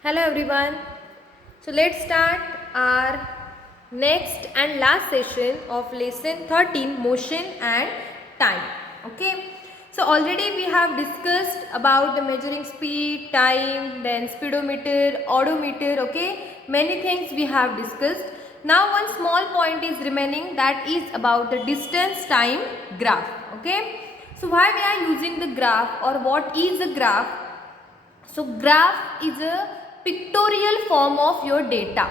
Hello everyone. So let's start our next and last session of lesson 13, motion and time. Okay. So already we have discussed about the measuring speed, time, then speedometer, odometer. Okay. Many things we have discussed. Now one small point is remaining, that is about the distance time graph. Okay. So why we are using the graph, or what is the graph? So graph is a pictorial form of your data.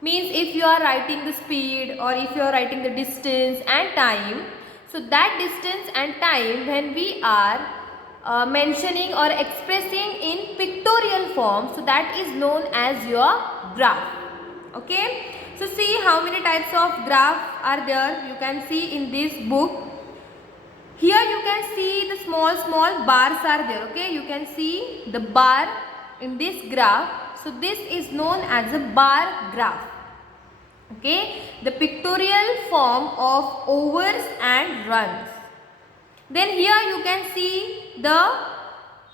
Means if you are writing the speed, or if you are writing the distance and time, so that distance and time, when we are mentioning or expressing in pictorial form, so that is known as your graph. Okay. So see how many types of graph are there. You can see in this book. Here you can see the small bars are there. Okay, you can see the bar in this graph. So this is known as a bar graph. Okay, the pictorial form of overs and runs. Then here you can see the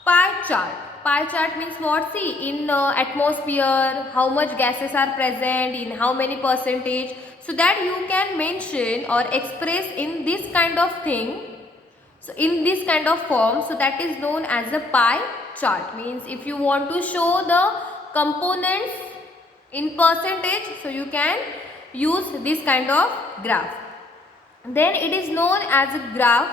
pie chart. Pie chart means what? See, in atmosphere, how much gases are present, in how many percentage. So that you can mention or express in this kind of thing. So in this kind of form, so that is known as a pie chart. Means if you want to show the components in percentage, so you can use this kind of graph. Then it is known as a graph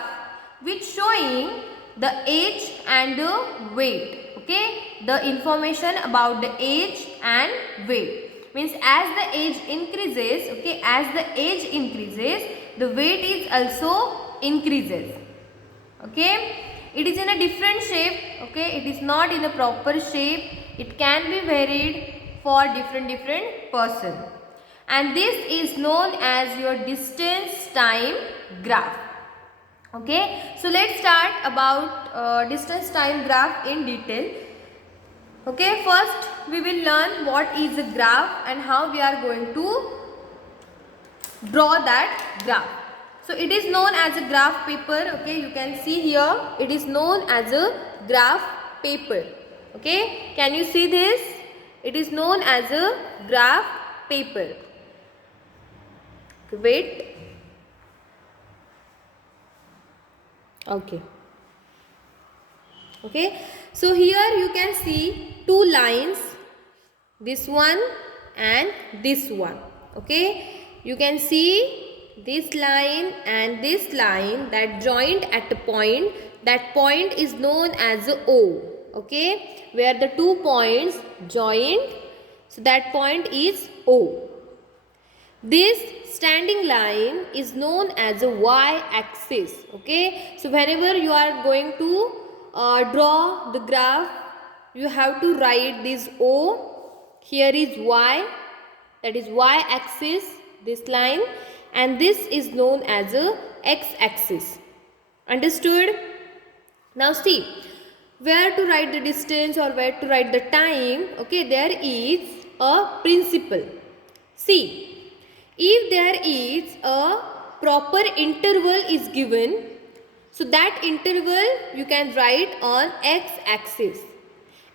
which showing the age and the weight. Okay, the information about the age and weight. Means as the age increases, okay, as the age increases, the weight is also increases. Okay, it is in a different shape. Okay, it is not in a proper shape. It can be varied for different person, and this is known as your distance time graph. Okay, so let's start about distance time graph in detail. Okay, first we will learn what is a graph and how we are going to draw that graph. So it is known as a graph paper. Okay, you can see here it is known as a graph paper. Okay, can you see this? It is known as a graph paper. Wait. Okay. Okay, so here you can see two lines, this one and this one. Okay, you can see this line and this line that joined at a point. That point is known as a O. Okay, where the 2 points joined, so that point is O. This standing line is known as a y-axis. Okay, so whenever you are going to draw the graph, you have to write this O. Here is y, that is y-axis, this line, and this is known as a x-axis. Understood? Now see, where to write the distance or where to write the time. Okay, there is a principle. See, if there is a proper interval is given, so that interval you can write on x-axis.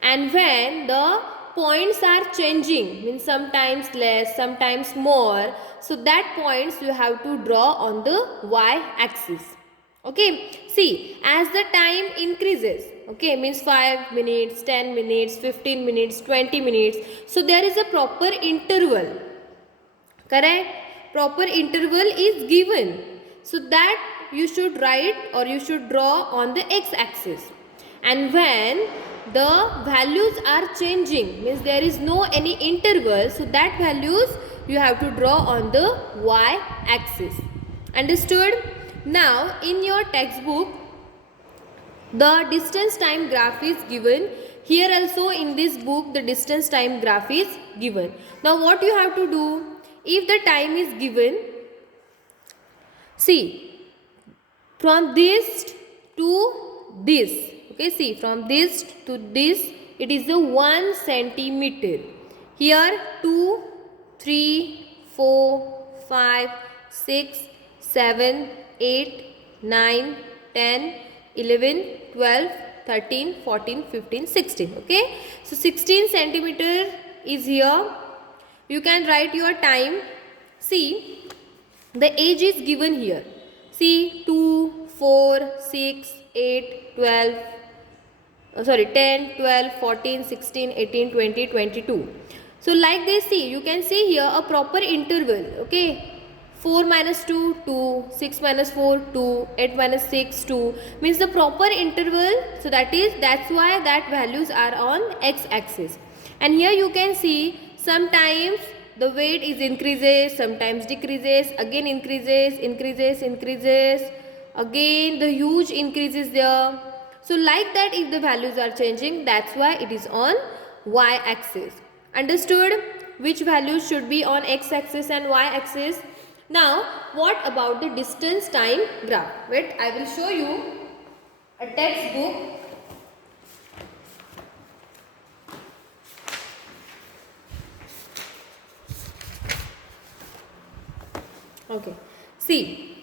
And when the points are changing, means sometimes less, sometimes more, so that points you have to draw on the y-axis. Okay, see, as the time increases, okay, means 5 minutes, 10 minutes, 15 minutes, 20 minutes, so there is a proper interval. Correct? Proper interval is given, so that you should write or you should draw on the x-axis. And when the values are changing, means there is no any interval, so that values you have to draw on the y-axis. Understood? Now in your textbook, the distance time graph is given. Here also in this book the distance time graph is given. Now what you have to do? If the time is given, see, from this to this, okay, see, from this to this, it is a 1 centimeter. Here 2, 3, 4, 5, 6, 7, 8, 9, 10, 11, 12, 13, 14, 15, 16. Okay. So 16 centimeter is here. You can write your time. See, the age is given here. See, 2, 4, 6, 8, 12, 10, 12, 14, 16, 18, 20, 22. So like this, see, you can see here a proper interval. Okay. 4 minus 2, 2, 6 minus 4, 2, 8 minus 6, 2, means the proper interval. So that's why that values are on x-axis. And here you can see sometimes the weight is increases, sometimes decreases, again increases, again the huge increases there. So like that, if the values are changing, that's why it is on y-axis. Understood? Which values should be on x-axis and y-axis? Now, what about the distance time graph? Wait, I will show you a textbook. Okay, see,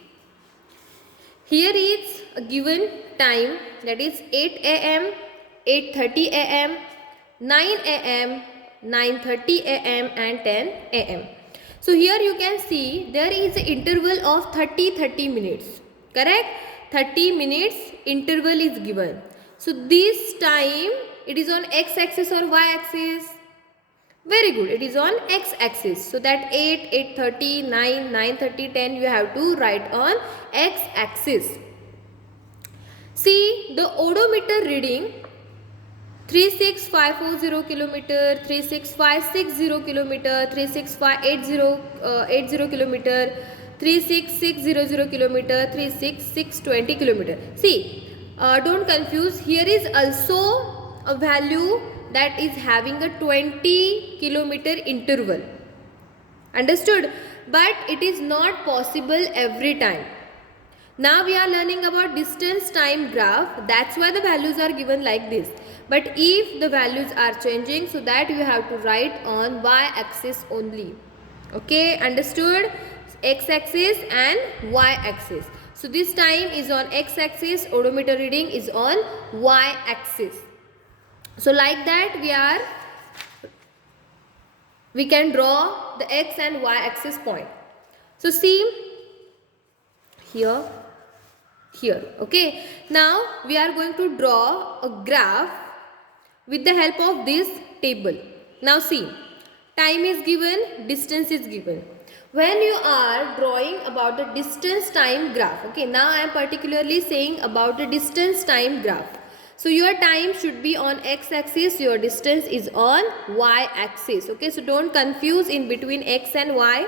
here is a given time, that is 8 a.m., 8:30 a.m., 9 a.m., 9:30 a.m. and 10 a.m. So here you can see there is an interval of 30 minutes. Correct? 30 minutes interval is given. So this time it is on x-axis or y-axis? Very good. It is on x-axis. So that 8, 8:30, 9, 9:30, 10 you have to write on x-axis. See the odometer reading 36540 kilometer, 36560 kilometer, 36580 kilometer, 36600 kilometer, 36620 kilometer. See, don't confuse. Here is also a value that is having a 20 kilometer interval. Understood? But it is not possible every time. Now we are learning about distance time graph. That's why the values are given like this. But if the values are changing, so that you have to write on y-axis only. Okay, understood? X-axis and y-axis. So this time is on x-axis, odometer reading is on y-axis. So like that we can draw the x and y-axis point. So see here. Okay. Now we are going to draw a graph with the help of this table. Now see, time is given, distance is given. When you are drawing about the distance time graph, okay, now I am particularly saying about the distance time graph. So your time should be on x-axis, your distance is on y-axis. Okay, so don't confuse in between x and y.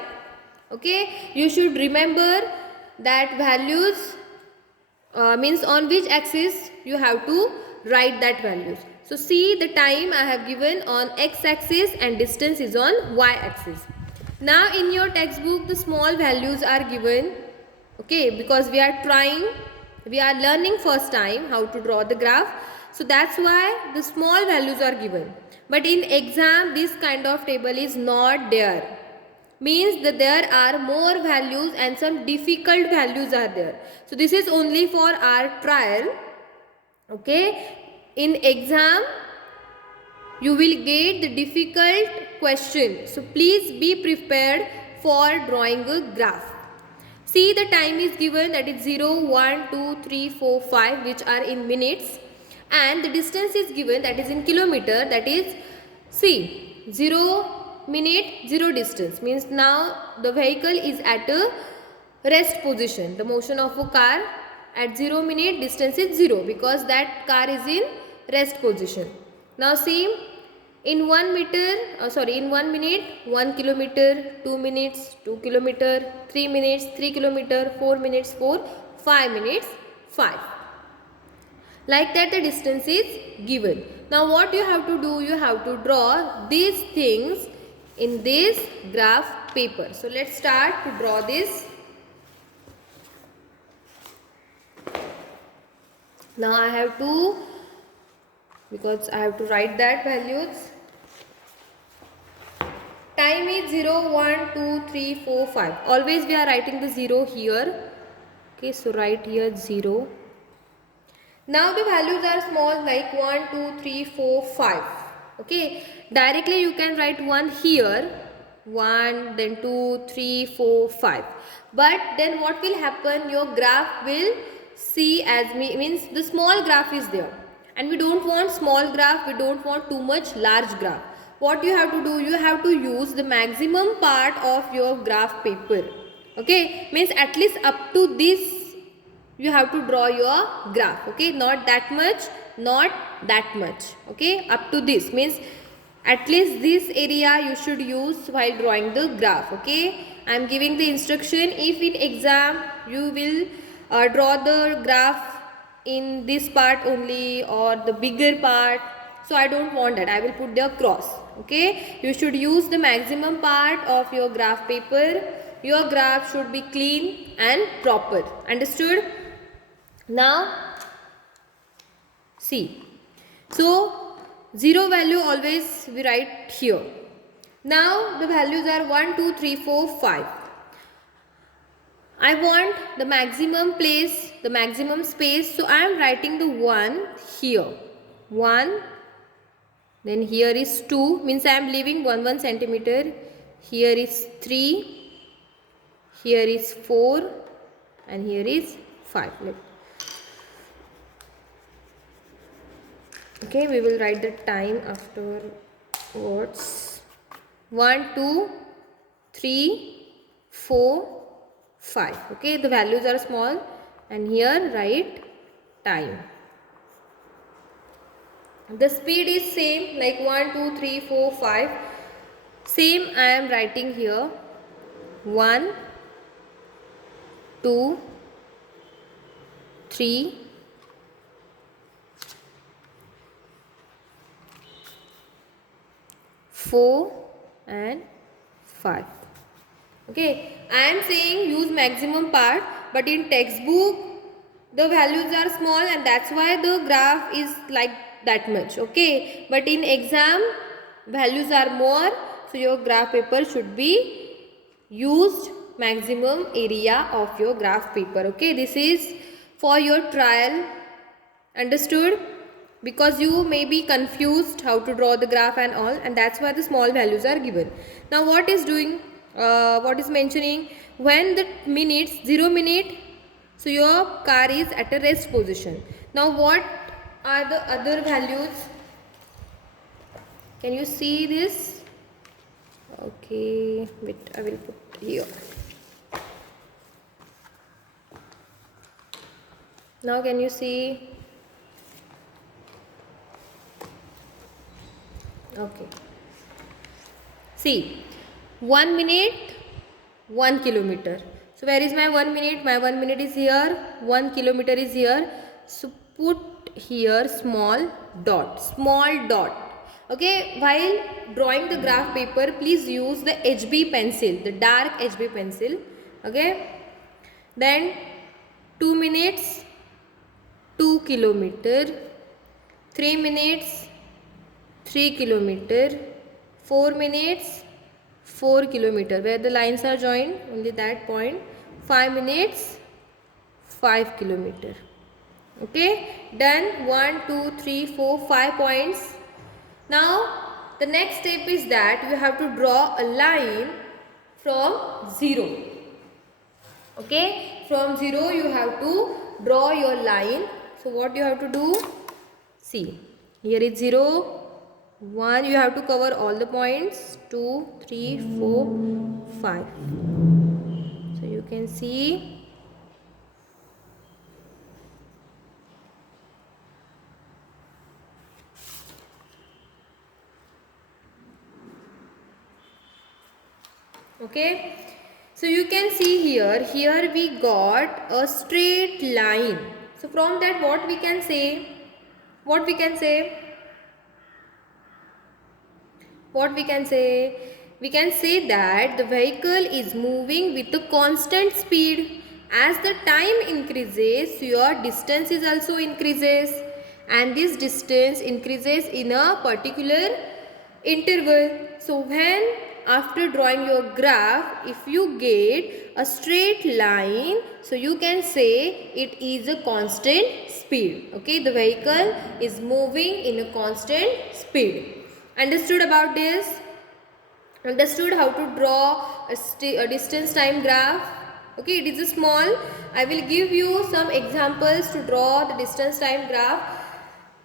Okay, you should remember that values means on which axis you have to write that values. So see the time I have given on x-axis and distance is on y-axis. Now in your textbook the small values are given, okay, because we are learning first time how to draw the graph. So that's why the small values are given. But in exam this kind of table is not there. Means that there are more values and some difficult values are there. So this is only for our trial. Okay. In exam you will get the difficult question. So please be prepared for drawing a graph. See the time is given, that is 0, 1, 2, 3, 4, 5, which are in minutes. And the distance is given, that is in kilometer, that is, see, 0 minute, 0 distance. Means now the vehicle is at a rest position. The motion of a car at 0 minute, distance is 0 because that car is in rest position. Now see, in 1 minute, 1 kilometer, 2 minutes, 2 kilometer, 3 minutes, 3 kilometer, 4 minutes, 4, 5 minutes, 5. Like that the distance is given. Now what you have to do, you have to draw these things in this graph paper. So let's start to draw this. Now I have to, because I have to write that values. Time is 0, 1, 2, 3, 4, 5. Always we are writing the 0 here. Okay, so write here 0. Now the values are small, like 1, 2, 3, 4, 5. Okay, directly you can write 1 here, 1, then 2, 3, 4, 5. But then what will happen, your graph will see as means the small graph is there, and we don't want small graph, we don't want too much large graph. What you have to do, you have to use the maximum part of your graph paper. Okay, means at least up to this you have to draw your graph. Okay, not that much, not that much. Okay, up to this means at least this area you should use while drawing the graph. Okay, I am giving the instruction. If in exam you will draw the graph in this part only or the bigger part, so I don't want that, I will put the cross. Okay, you should use the maximum part of your graph paper. Your graph should be clean and proper. Understood? Now see, so 0 value always we write here. Now the values are 1, 2, 3, 4, 5. I want the maximum place, the maximum space, so I am writing the 1 here. 1, then here is 2, means I am leaving 1 centimeter. Here is 3, here is 4, and here is 5. Okay, we will write the time afterwards. 1, 2, 3, 4, 5. Okay, the values are small, and here write time. The speed is same, like 1, 2, 3, 4, 5. Same I am writing here. 1, 2, 3, 4 and 5. Okay, I am saying use maximum part, but in textbook the values are small, and that's why the graph is like that much. Okay, but in exam values are more, so your graph paper should be used maximum area of your graph paper. Okay, this is for your trial. Understood? Because you may be confused how to draw the graph and all, and that's why the small values are given. Now what is doing, what is mentioning, when the minutes 0 minute, so your car is at a rest position. Now what are the other values? Can you see this? Okay, wait, I will put here. Now can you see? Okay, see, 1 minute 1 kilometer. So where is my 1 minute? My 1 minute is here, 1 kilometer is here. So put here small dot. Okay, while drawing the graph paper, please use the HB pencil, the dark HB pencil. Okay, then 2 minutes 2 kilometer, 3 minutes 3 kilometer, 4 minutes 4 kilometer, where the lines are joined, only that point. 5 minutes 5 kilometer. Okay, done. 1, 2, 3, 4, 5 points. Now the next step is that you have to draw a line from 0. Okay, from 0 you have to draw your line. So what you have to do, see, here is 0, 1, you have to cover all the points, 2, 3, 4, 5. So you can see. Okay, so you can see here we got a straight line. So from that what we can say, we can say that the vehicle is moving with a constant speed. As the time increases, your distance is also increases, and this distance increases in a particular interval. So when after drawing your graph, if you get a straight line, so you can say it is a constant speed. Okay, the vehicle is moving in a constant speed. Understood about this? Understood how to draw a distance time graph? Okay, it is a small. I will give you some examples to draw the distance time graph.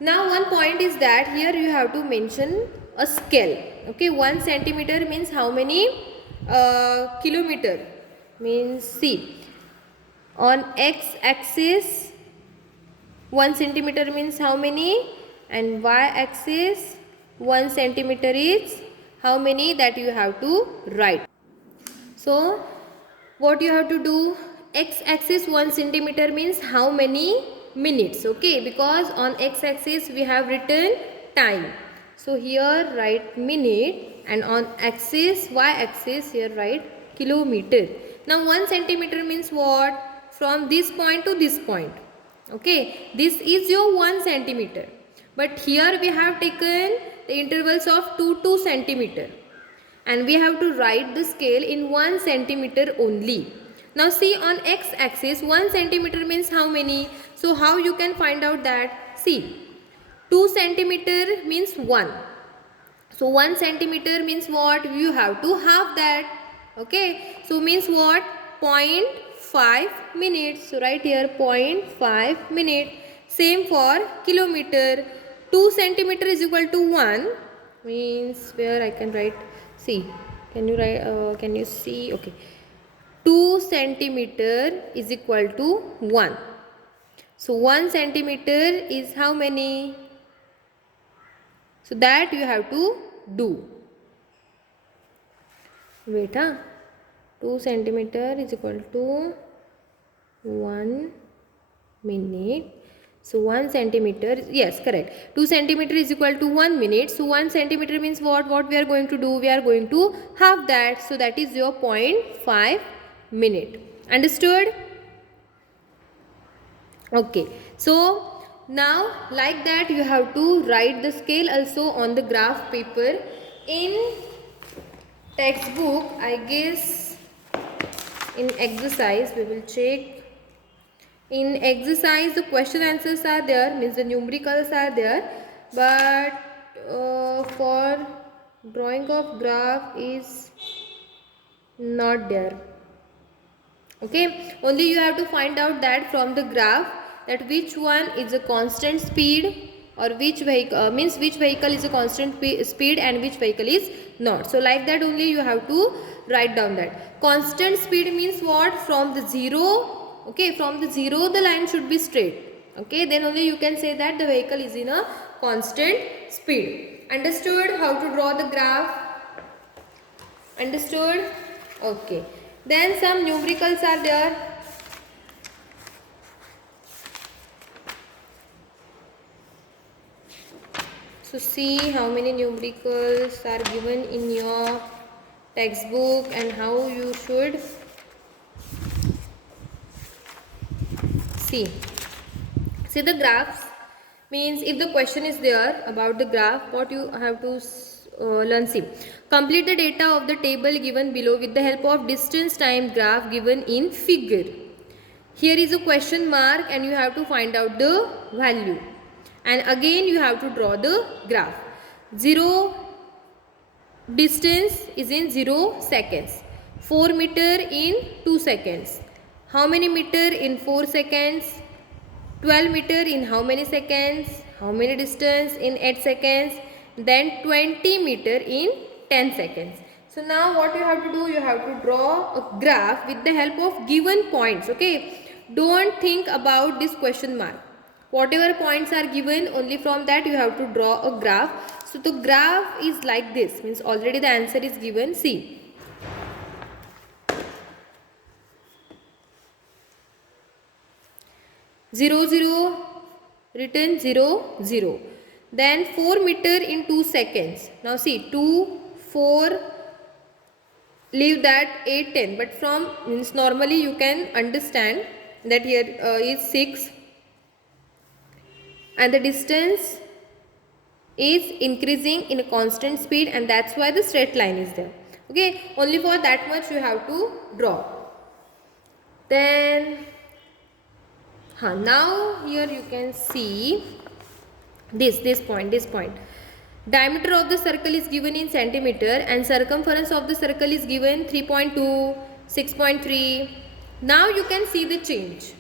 Now one point is that here you have to mention a scale. Okay, 1 centimeter means how many kilometer? Means see, on x axis 1 centimeter means how many, and y axis 1 centimeter is how many, that you have to write. So what you have to do, x axis 1 centimeter means how many minutes. Okay, because on x axis we have written time, so here write minute, and on axis y axis here write kilometer. Now 1 centimeter means what? From this point to this point. Okay, this is your 1 centimeter, but here we have taken the intervals of 2 centimeter, and we have to write the scale in 1 centimeter only. Now see, on x axis 1 centimeter means how many? So how you can find out that? See, 2 centimeter means 1. So 1 centimeter means what? You have to half that. Okay, so means what? 0.5 minutes. So right here 0.5 minute. Same for kilometer. 2 centimeter is equal to 1 means, where I can write, see, can you write, can you see? Okay, 2 centimeter is equal to 1. So 1 centimeter is how many? So that you have to do. Wait, 2 centimeter is equal to 1 minute. So 1 centimeter, yes, correct. 2 centimeter is equal to 1 minute. So 1 centimeter means what? What we are going to do? We are going to half that. So that is your 0.5 minute. Understood? Okay. So now like that you have to write the scale also on the graph paper. In textbook, I guess in exercise we will check. In exercise the question answers are there, means the numericals are there, but for drawing of graph is not there. Okay, only you have to find out that from the graph that which one is a constant speed, or which vehicle means which vehicle is a constant speed and which vehicle is not. So like that only you have to write down that. Constant speed means what? From the 0. Okay, from the 0 the line should be straight. Okay, then only you can say that the vehicle is in a constant speed. Understood how to draw the graph? Understood? Okay. Then some numericals are there. So see how many numericals are given in your textbook and how you should see. See the graphs, means if the question is there about the graph, what you have to learn. See, complete the data of the table given below with the help of distance time graph given in figure. Here is a question mark and you have to find out the value, and again you have to draw the graph. 0 distance is in 0 seconds, 4 meter in 2 seconds, how many meter in 4 seconds, 12 meter in how many seconds, how many distance in 8 seconds, then 20 meter in 10 seconds. So now what you have to do, you have to draw a graph with the help of given points. Okay, don't think about this question mark. Whatever points are given, only from that you have to draw a graph. So the graph is like this, means already the answer is given. See, zero zero written 0 0, then 4 meter in 2 seconds. Now see, 2 4, leave that 8 10, but from means normally you can understand that here is 6 and the distance is increasing in a constant speed, and that's why the straight line is there. Okay, only for that much you have to draw. Then now here you can see this point. Diameter of the circle is given in centimeter and circumference of the circle is given 3.2, 6.3. Now you can see the change.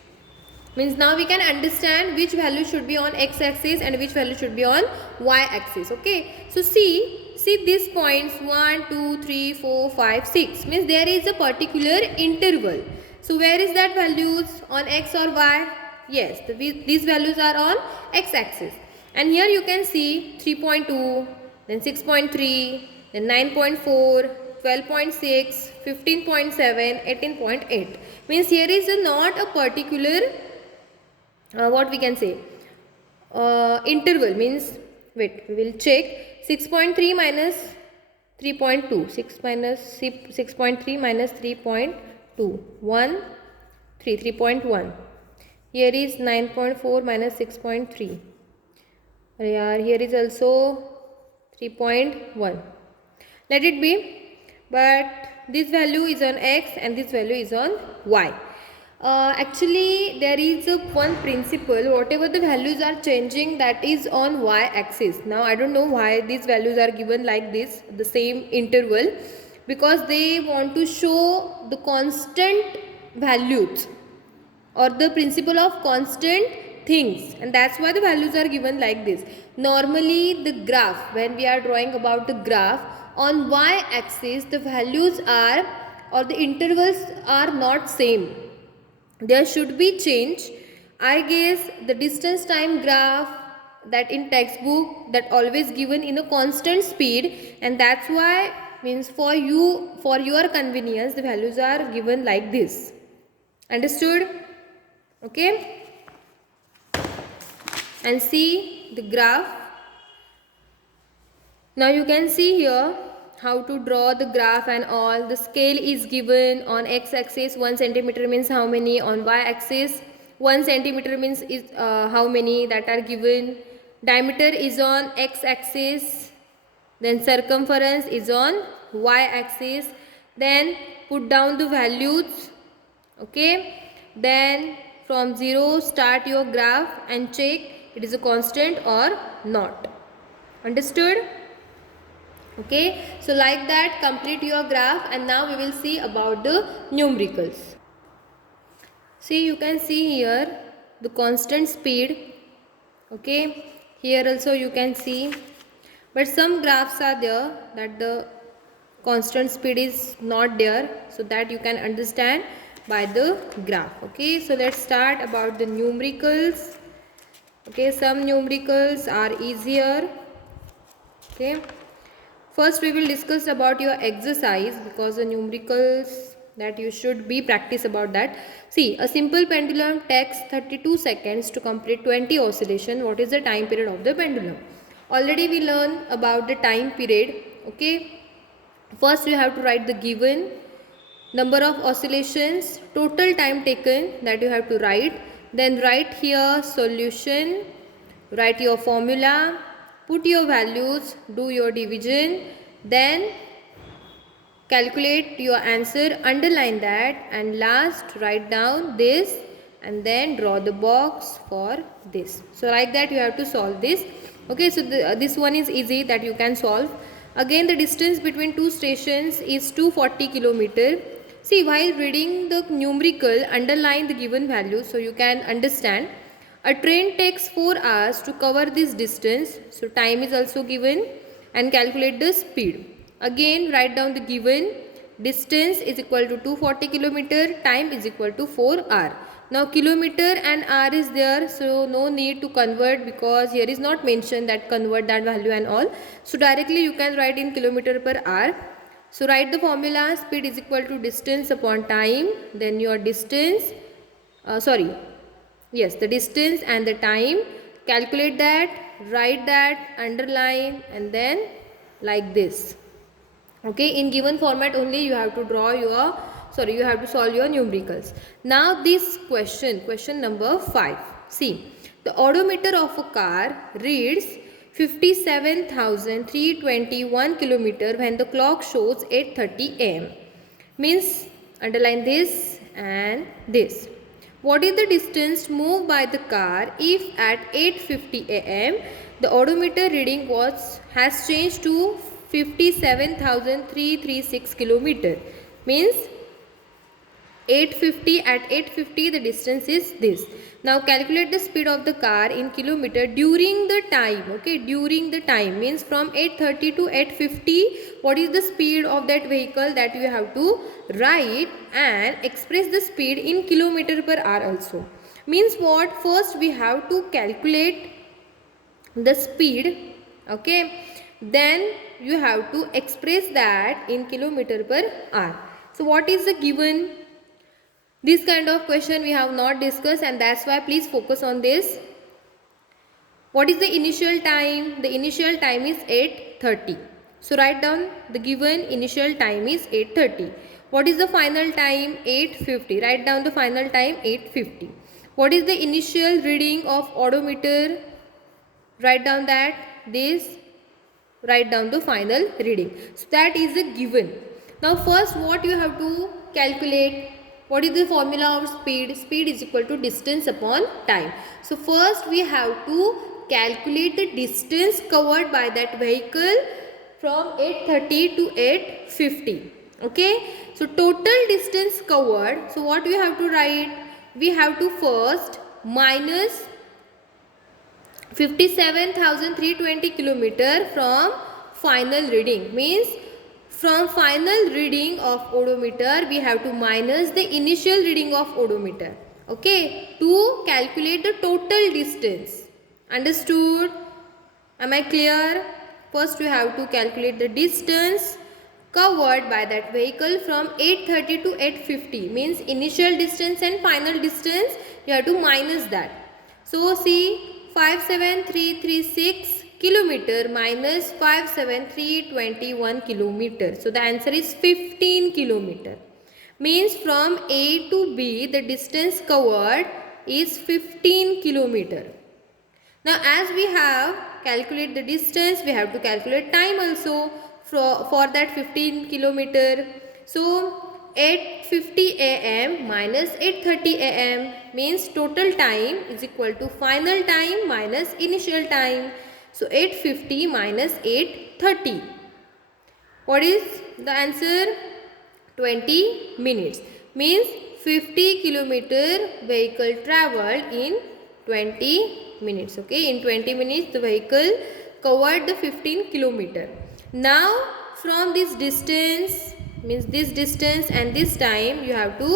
Means now we can understand which value should be on x-axis and which value should be on y-axis. Okay, so see these points 1, 2, 3, 4, 5, 6 means there is a particular interval. So where is that values, on x or y? Yes, these values are on x-axis. And here you can see 3.2, then 6.3, then 9.4, 12.6, 15.7, 18.8. Means here is not a particular what we can say interval. Means wait, we will check 6.3 minus 3.2, 6.3 minus 3.2, 1, 3.1. Here is 9.4 minus 6.3. Here is also 3.1. Let it be, but this value is on x and this value is on y. Actually there is one principle, whatever the values are changing, that is on y axis. Now I don't know why these values are given like this, the same interval, because they want to show the constant values or the principle of constant things, and that's why the values are given like this. Normally the graph, when we are drawing about the graph, on y axis the values are, or the intervals are not same. There should be change. I guess the distance time graph that in textbook, that always given in a constant speed, and that's why, means for you, for your convenience, the values are given like this. Understood? Okay, and see the graph. Now you can see here how to draw the graph and all. The scale is given on x-axis, 1 centimeter means how many, on y-axis 1 centimeter means is how many that are given. Diameter is on x-axis, then circumference is on y-axis. Then put down the values. Okay, then from 0 start your graph and check it is a constant or not. Understood? Okay, so like that complete your graph, and now we will see about the numericals. See, you can see here the constant speed. Okay, here also you can see, but some graphs are there that the constant speed is not there, so that you can understand by the graph. Okay, so let's start about the numericals. Okay, some numericals are easier. Okay, first we will discuss about your exercise, because the numericals that you should be practice about that. See, a simple pendulum takes 32 seconds to complete 20 oscillation. What is the time period of the pendulum? Already we learned about the time period. Okay, first we have to write the given number of oscillations, total time taken, that you have to write. Then write here solution, write your formula, put your values, do your division, then calculate your answer, underline that, and last write down this and then draw the box for this. So like that you have to solve this. Okay, so this one is easy, that you can solve. Again, the distance between two stations is 240 km. See, while reading the numerical, underline the given value so you can understand. A train takes 4 hours to cover this distance, so time is also given, and calculate the speed. Again, write down the given distance is equal to 240 km, time is equal to 4 hour. Now kilometer and hour is there, so no need to convert, because here is not mentioned that convert that value and all. So directly you can write in kilometer per hour. So write the formula, speed is equal to distance upon time, then your distance, the distance and the time, calculate that, write that, underline, and then like this. Okay, in given format only you have to draw your, you have to solve your numericals. Now this question number 5. See, the odometer of a car reads 57,321 kilometer when the clock shows 8:30 am. Means underline this and this. What is the distance moved by the car if at 8:50 am the odometer reading has changed to 57,336 kilometer? Means 8:50, at 8:50 the distance is this. Now calculate the speed of the car in kilometer during the time. Okay, during the time means from 8:30 to 8:50 what is the speed of that vehicle, that you have to write and express the speed in kilometer per hour also. Means what, first we have to calculate the speed, okay, then you have to express that in kilometer per hour. So what is the given? This kind of question we have not discussed, and that's why please focus on this. What is the initial time? The initial time is 8:30. So write down the given initial time is 8:30. What is the final time? 8:50. Write down the final time 8:50. What is the initial reading of odometer? Write down that this. Write down the final reading. So that is the given. Now first what you have to calculate? What is the formula of speed? Speed is equal to distance upon time. So first we have to calculate the distance covered by that vehicle from 8:30 to 8:50. Okay. So total distance covered. So what we have to write? We have to first minus 57,320 kilometer from final reading. Means from final reading of odometer we have to minus the initial reading of odometer, okay, to calculate the total distance. Understood? Am I clear? First we have to calculate the distance covered by that vehicle from 8:30 to 8:50. Means initial distance and final distance you have to minus that. So see, 57,336 kilometer minus 57,321 kilometer. So the answer is 15 kilometer. Means from A to B the distance covered is 15 kilometer. Now as we have calculated the distance, we have to calculate time also for that 15 kilometer. So 8:50 am minus 8:30 am means total time is equal to final time minus initial time. So 8:50 minus 8:30. What is the answer? 20 minutes. Means 50 kilometer vehicle traveled in 20 minutes. Okay, in 20 minutes the vehicle covered the 15 kilometer. Now from this distance, means this distance and this time you have to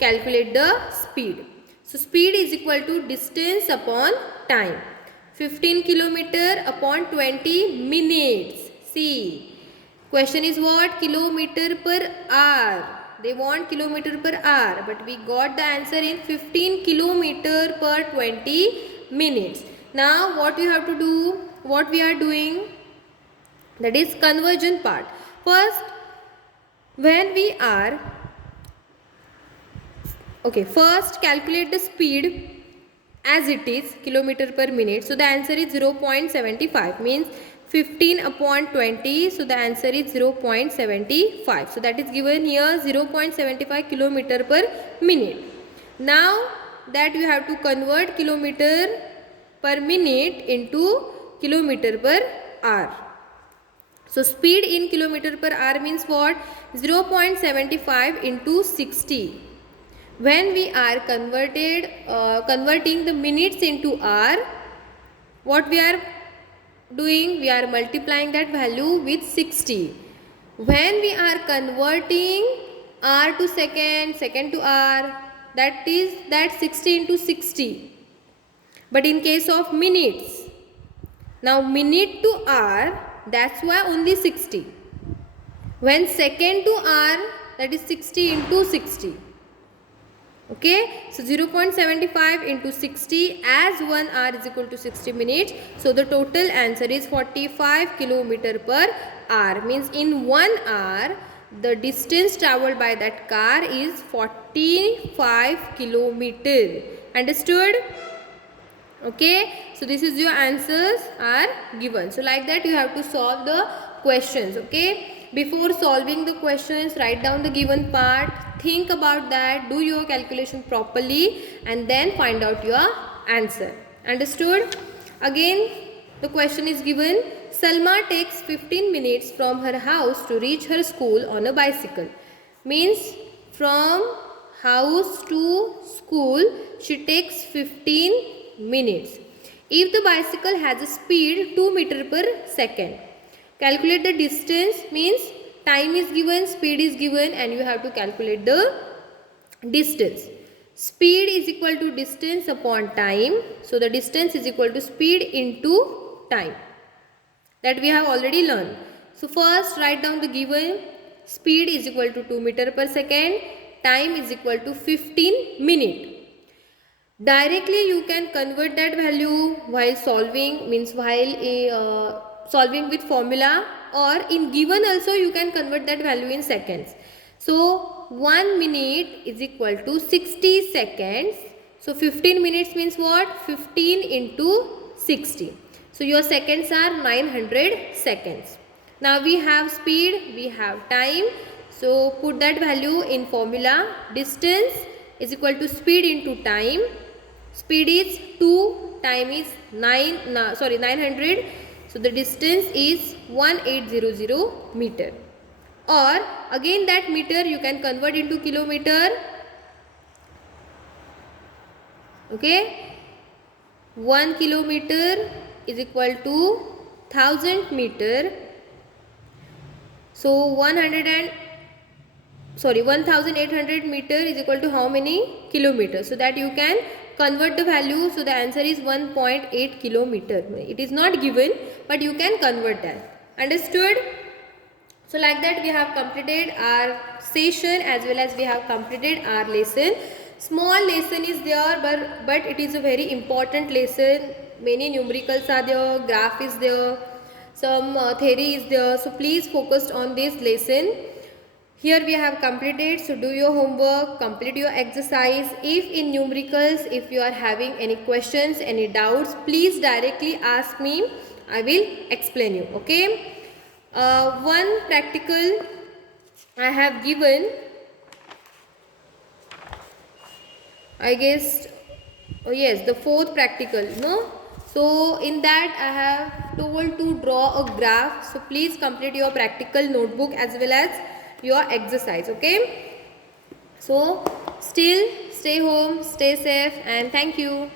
calculate the speed. So speed is equal to distance upon time. 15 kilometer upon 20 minutes. See, question is what? Kilometer per hour. They want kilometer per hour, but we got the answer in 15 kilometer per 20 minutes. Now what you have to do? What we are doing? That is conversion part. First, when we are first calculate the speed as it is kilometer per minute. So the answer is 0.75. Means 15 upon 20. So the answer is 0.75. So that is given here, 0.75 kilometer per minute. Now that you have to convert kilometer per minute into kilometer per hour. So speed in kilometer per hour means what? 0.75 into 60. When we are converting the minutes into hour, what we are doing? We are multiplying that value with 60. When we are converting hour to second, second to hour, that is 60 into 60. But in case of minutes, now minute to hour, that's why only 60. When second to hour, that is 60 into 60. Okay, so 0.75 into 60 as 1 hour is equal to 60 minutes. So the total answer is 45 kilometer per hour. Means in 1 hour the distance traveled by that car is 45 kilometer. Understood? Okay, so So this is your answers are given. So like that you have to solve the questions. Okay, before solving the questions, write down the given part, think about that, do your calculation properly, and then find out your answer. Understood? Again, the question is given. Salma takes 15 minutes from her house to reach her school on a bicycle. Means from house to school she takes 15 minutes. If the bicycle has a speed 2 meter per second, calculate the distance. Means time is given, speed is given, and you have to calculate the distance. Speed is equal to distance upon time. So the distance is equal to speed into time. That we have already learned. So first write down the given. Speed is equal to 2 meter per second. Time is equal to 15 minutes. Directly you can convert that value while solving, means while solving with formula, or in given also you can convert that value in seconds. So 1 minute is equal to 60 seconds. So 15 minutes means what? 15 into 60. So your seconds are 900 seconds. Now we have speed, we have time. So put that value in formula. Distance is equal to speed into time. Speed is 2, time is 900. So the distance is 1800 meter. Or again that meter you can convert into kilometer. Okay, 1 kilometer is equal to 1000 meter. So 1800 meter is equal to how many kilometers? So that you can convert the value. So the answer is 1.8 kilometer. It is not given, but you can convert that. Understood? So like that we have completed our session as well as we have completed our lesson. Small lesson is there, but it is a very important lesson. Many numericals are there, graph is there, some theory is there. So please focus on this lesson. Here we have completed. So do your homework, complete your exercise. If in numericals, if you are having any questions, any doubts, please directly ask me. I will explain you. Okay. One practical I have given, I guess, oh yes, the fourth practical, no? So in that I have told to draw a graph. So please complete your practical notebook as well as your exercise. Okay. So still stay home, stay safe, and thank you.